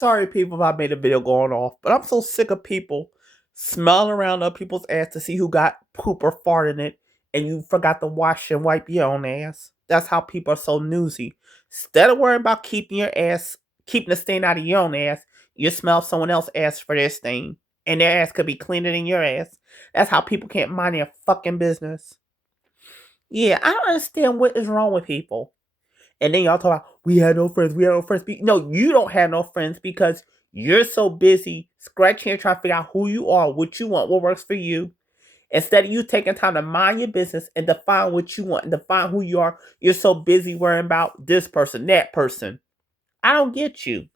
Sorry, people, if I made a video going off, but I'm so sick of people smelling around other people's ass to see who got poop or fart in it, and you forgot to wash and wipe your own ass. That's how people are so newsy. Instead of worrying about keeping the stain out of your own ass, you smell someone else's ass for their stain, and their ass could be cleaner than your ass. That's how people can't mind their fucking business. Yeah, I don't understand what is wrong with people. And then y'all talk about we had no friends, we had no friends. No, you don't have no friends because you're so busy scratching and trying to figure out who you are, what you want, what works for you. Instead of you taking time to mind your business and define what you want and define who you are, you're so busy worrying about this person, that person. I don't get you.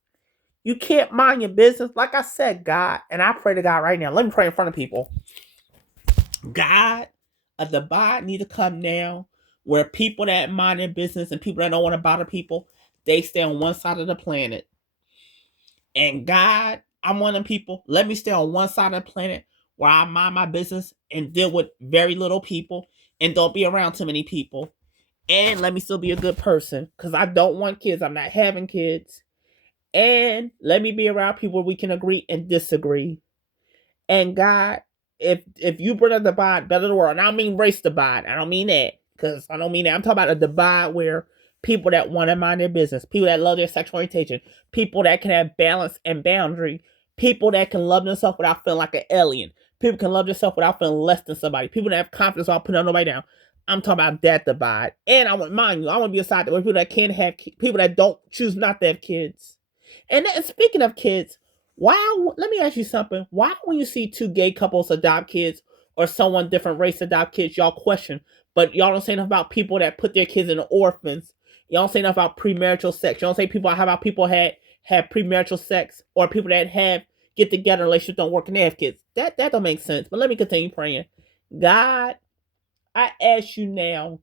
You can't mind your business. Like I said, God, and I pray to God right now. Let me pray in front of people. God, a divide need to come now where people that mind their business and people that don't want to bother people, they stay on one side of the planet. And God, I'm one of them people. Let me stay on one side of the planet where I mind my business and deal with very little people and don't be around too many people. And let me still be a good person because I don't want kids. I'm not having kids. And let me be around people where we can agree and disagree. And God, if you bring a divide, better the world. And I don't mean race divide. I don't mean that. Because I don't mean that. I'm talking about a divide where people that want to mind their business, people that love their sexual orientation, people that can have balance and boundary, people that can love themselves without feeling like an alien, people can love themselves without feeling less than somebody, people that have confidence without putting nobody down. I'm talking about that divide. And I want, mind you, I want to be a side where people that can't have, people that don't choose not to have kids. And then, speaking of kids, why? Let me ask you something. Why, when you see two gay couples adopt kids or someone different race adopt kids, y'all question, but y'all don't say enough about people that put their kids in orphans. Y'all don't say enough about premarital sex. Y'all don't say people how about people have premarital sex or people that have get together relationships don't work and they have kids. That don't make sense. But let me continue praying. God, I ask you now,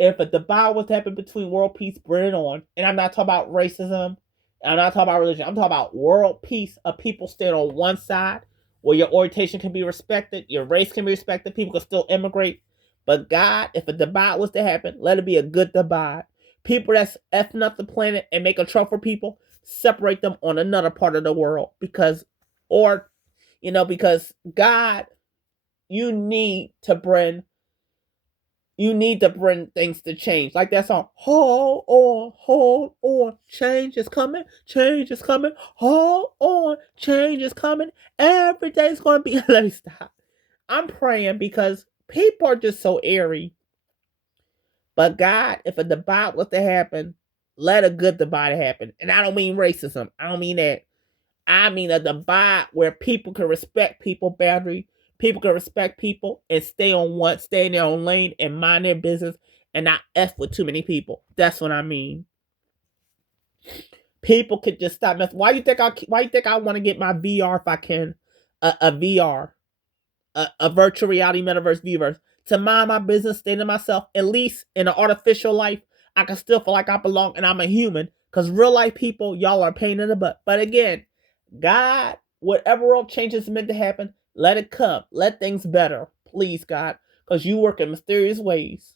if a divide was to happen between world peace, bring it on. And I'm not talking about racism. I'm not talking about religion. I'm talking about world peace of people staying on one side where your orientation can be respected, your race can be respected, people can still immigrate. But God, if a divide was to happen, let it be a good divide. People that's effing up the planet and making trouble for people, separate them on another part of the world. Because God, you need to bring things to change. Like that song, hold on, change is coming, hold on, change is coming, every day's gonna be, let me stop. I'm praying because people are just so airy. But God, if a divide was to happen, let a good divide happen. And I don't mean racism. I don't mean that. I mean a divide where people can respect people boundary. People can respect people and stay in their own lane and mind their business and not F with too many people. That's what I mean. People could just stop messing. Why you think I want to get my VR if I can? A VR. A virtual reality metaverse viewers to mind my business, stay to myself. At least in an artificial life, I can still feel like I belong and I'm a human. Because real life people, y'all are a pain in the butt. But again, God, whatever world change is meant to happen, let it come. Let things better. Please, God. Because you work in mysterious ways.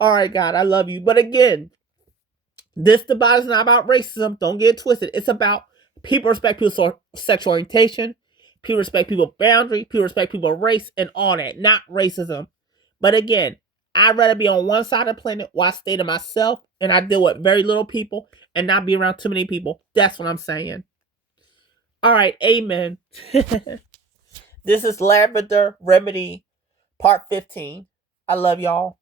All right, God, I love you. But again, this debate is not about racism. Don't get it twisted. It's about people respect people's sexual orientation. People respect people's boundary. People respect people's race and all that. Not racism. But again, I'd rather be on one side of the planet while I stay to myself and I deal with very little people and not be around too many people. That's what I'm saying. All right, amen. This is Lavender Remedy Part 15. I love y'all.